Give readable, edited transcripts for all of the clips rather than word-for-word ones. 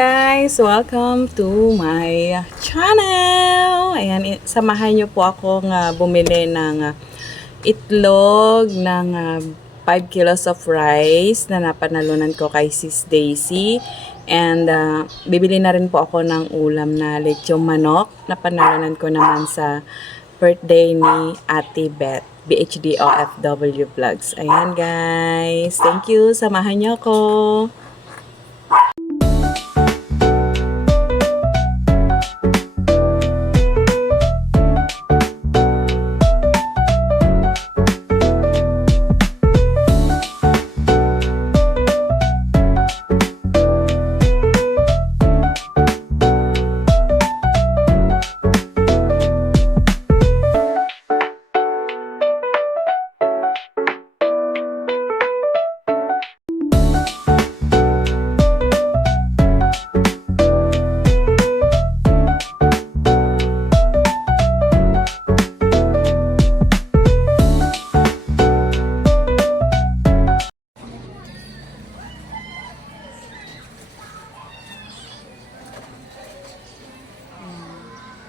guys! Welcome to my channel! Ayan, samahan nyo po akong bumili ng itlog, ng 5 kilos of rice na napanalunan ko kay Sis Daisy. And bibili na rin po ako ng ulam na lechong manok na panalunan ko naman sa birthday ni Ate Beth, BHD OFW Vlogs. Ayan guys! Thank you! Samahan nyo ako!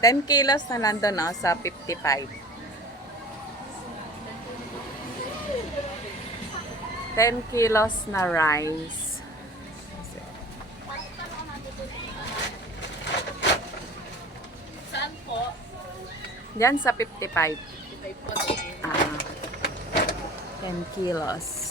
10 kilos na nandun sa 55. 10 kilos na rice. Saan po? Diyan sa 55. 55 po. 10 kilos.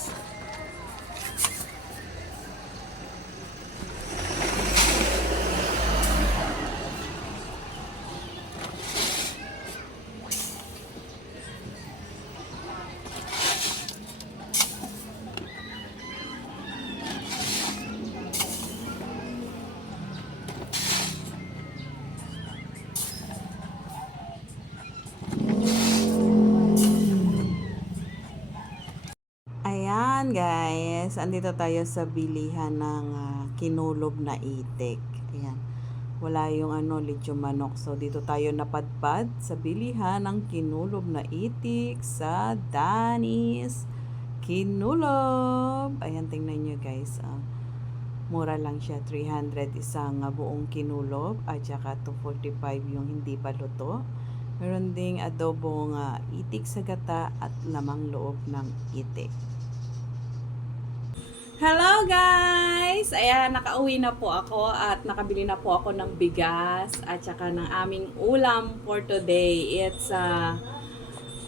Ayan guys, andito tayo sa bilihan ng kinulob na itik. Ayan. Wala yung lechong manok. So dito tayo napadpad sa bilihan ng kinulob na itik sa Danis Kinulob. Ayan, tingnan nyo guys. Mura lang siya, 300 isang buong kinulob at saka 245 yung hindi pa luto. Meron ding adobong itik sa gata at lamang loob ng itik. Hello guys! Ayan, nakauwi na po ako at nakabili na po ako ng bigas at saka ng aming ulam for today. It's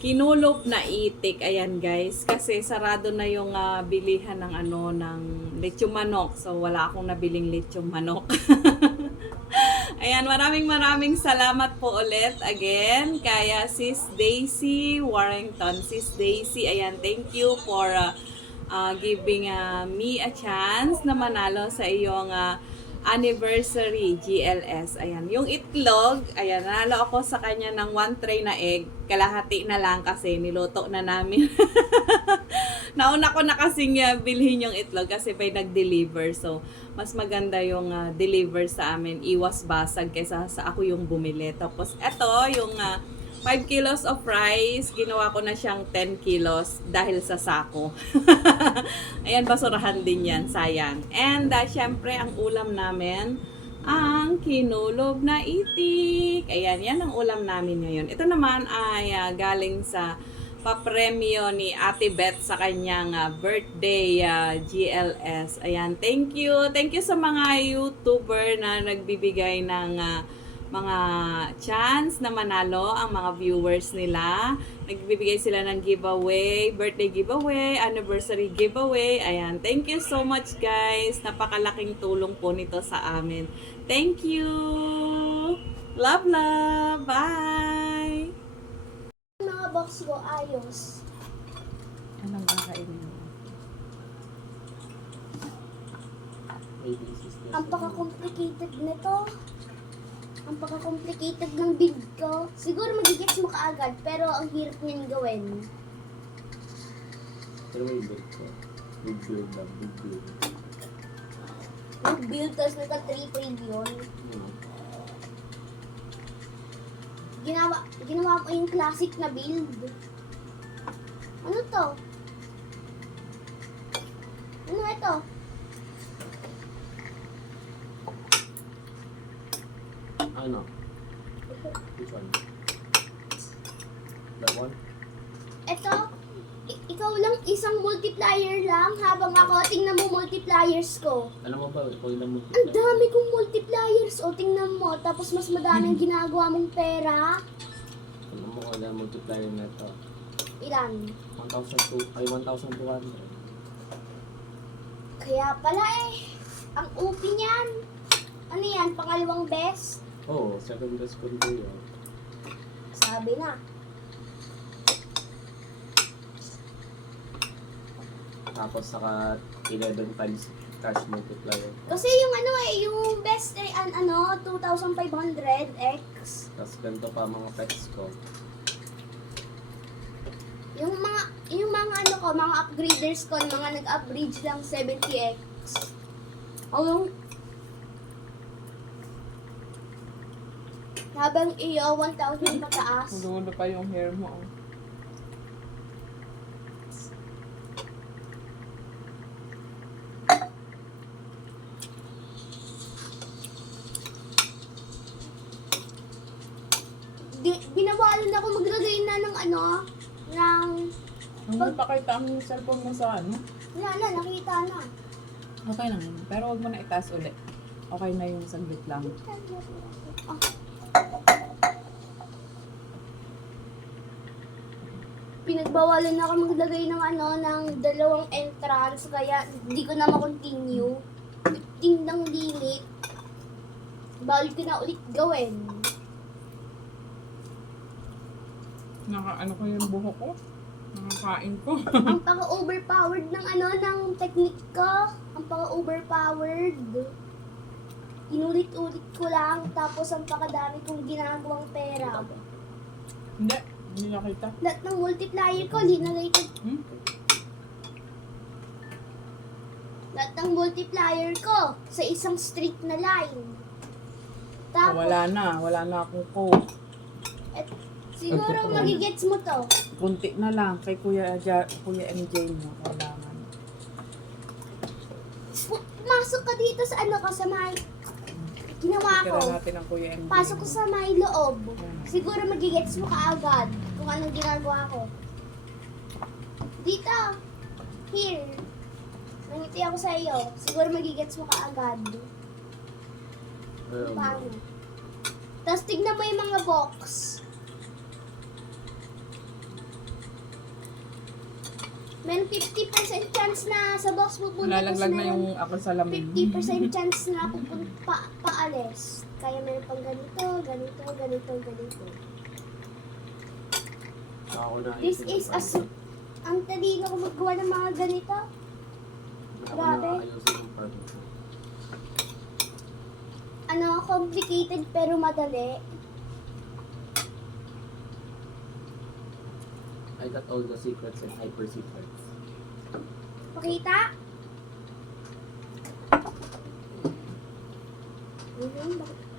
kinulob na itik. Ayan guys, kasi sarado na yung bilihan ng ng lechong manok. So wala akong nabiling lechong manok. Ayan, maraming salamat po ulit again kaya Sis Daisy Warrington. Sis Daisy, ayan, thank you for giving me a chance na manalo sa iyong anniversary GLS. Ayan, yung itlog, ayan, nanalo ako sa kanya ng 1 tray na egg. Kalahati na lang kasi niluto na namin. Nauna ko na kasing bilhin yung itlog kasi may nag-deliver. So, mas maganda yung deliver sa amin. Iwas basag kaysa sa ako yung bumili. Tapos, eto, yung 5 kilos of rice, ginawa ko na siyang 10 kilos dahil sa sako. Ayan, basurahan din yan, sayang. And syempre, ang ulam namin, ang kinulob na itik. Ayan, yan ang ulam namin ngayon. Ito naman ay galing sa papremyo ni Ate Beth sa kanyang birthday GLS. Ayan, thank you. Thank you sa mga YouTuber na nagbibigay ng mga chance na manalo ang mga viewers nila. Nagbibigay sila ng giveaway, birthday giveaway, anniversary giveaway. Ayan, thank you so much guys. Napakalaking tulong po nito sa amin. Thank you. Love, love. Bye. Mga box ko ayos. Anong kakainin mo? Ang paka-complicated nito. Ang paka-complicated ng bid ko. Siguro magigets mo kaagad, pero ang hirap niyang gawin. Pero may bid ko. Big build lang, big build. Nag-build, tapos nagka-3 yun. Ginawa ko yung classic na build. Ano to? Ano ito? Ano? Which one? That one? Ito, ikaw lang isang multiplier lang habang ako, tingnan mo multipliers ko. Alam mo ba, ikaw ilang Ang multiply? dami kong multipliers. O, tingnan mo. Tapos mas madami ang ginagawa mong pera. Alam mo kung ilang multiplier na ito? Ilan? 1,200. Kaya pala eh. Ang OP niyan. Ano yan? Pangalawang best? Oo, second best ko rin yun. Sabi na. Tapos saka 11 times cash multiplier. Kasi yung ano eh, yung best eh, 2,500x. Tapos ganito pa mga pets ko. Yung mga ano ko, mga upgraders ko, yung mga nag-upgrade lang 70x. O yung habang iyo 1,000 pataas. Hulo pa yung hair mo. Oh. Binawalan ako maglagay na ng ano, ng, Ang pakita ang cellphone mo sa ano? wala na, nakita na. Okay lang yun. Pero huwag mo na itaas ulit. Okay na yung saglit lang. Ah, pinagbawalan ako maglagay ng ano, ng dalawang entrance, kaya hindi ko na ma-continue. 15 ng limit. Bawal ko na ulit gawin. Ano ko yung buhok ko? Nakakain ko. Ang paka-overpowered ng ano, ng technique ko. Ang paka-overpowered. Inulit-ulit ko lang, tapos ang pakadami kong ginagawang pera. Hindi. Hindi nakita. Lahat ng multiplier ko, linalated. Hmm? Lahat ng multiplier ko sa isang straight na line. Oh, Tapos, wala na akong code. siguro magigets mo to. Kunti na lang kay Kuya MJ mo. Kailangan. Pumasok ka dito sa ano ka sa may ginawa ko. Kira natin ang Kuya MJ. Pasok ko sa may loob. Siguro magigets mo kaagad kung anong ginagawa ko. Dito. Here. Nangiti ako sa iyo. Siguro magigets mo kaagad. Paano? Tapos tignan mo yung mga box. Meron 50% chance na sa box pupunta. Lalaglag na yung ako sa lamin. 50% chance na pupunta paalis. Kaya meron pang ganito, ganito, ganito, ganito. Ako na This is ang talino ko magawa ng mga ganito. grabe. Ayusin yung product ko. Ano, complicated pero madali. I got all the secrets and hyper secrets. Pakita? Bakit?